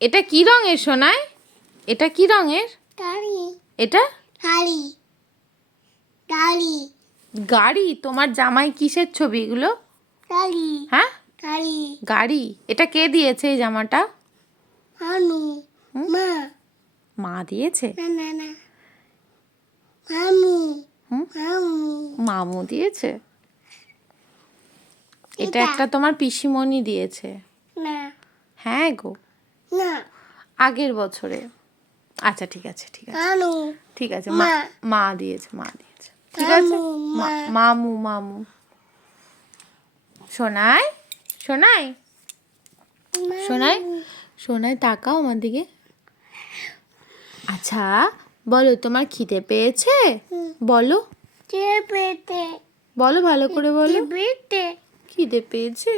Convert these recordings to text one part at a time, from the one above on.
এটা কি রঙের সোনাই? এটা কি রঙের? এটা গাড়ি। তোমার জামাই কিসের ছবি এগুলো? হ্যাঁ, গাড়ি। এটা কে দিয়েছে এই জামাটা? মা দিয়েছে? মামু দিয়েছে? এটা একটা তোমার পিসিমণি দিয়েছে? হ্যাঁ গো, আগের বছরে। আচ্ছা ঠিক আছে, ঠিক আছে, ঠিক আছে। মা দিয়েছে, মা দিয়েছে, ঠিক আছে। মামু মামু। সোনাই, সোনাই, সোনাই, সোনাই তাকাও আমার দিকে। আচ্ছা বলো, তোমার খিদে পেয়েছে? বলো, বলো ভালো করে বলো। খিদে পেয়েছে?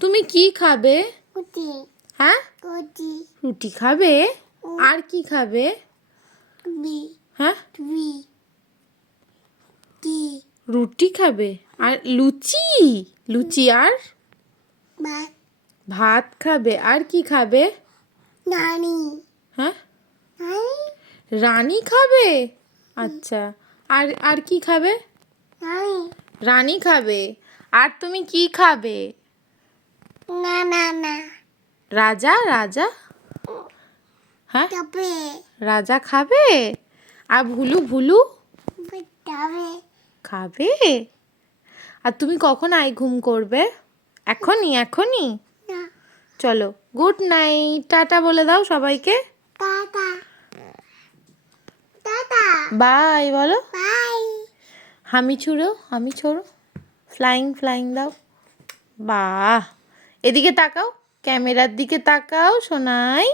তুমি কি খাবে? হ্যাঁ, রুটি খাবে? আর কি খাবে? হ্যাঁ, রুটি খাবে আর লুচি। লুচি আর ভাত খাবে। আর কি খাবে? হ্যাঁ, রানী খাবে। আচ্ছা, আর আর কি খাবে? রানী খাবে। আর তুমি কি খাবে? রাজা, রাজা। হ্যাঁ, রাজা খাবে। আর ভুলু, ভুলু খাবে। আর তুমি কখন ঘুম করবে? এখনই, এখনই? চলো, গুড নাইট, টাটা বলে দাও সবাইকে। বাই বলো। হামি ছুড়ো, হামি ছোড়ো, ফ্লাইং ফ্লাইং দাও। বাহ, এদিকে তাকাও, ক্যামেরার দিকে তাকাও সোনাই।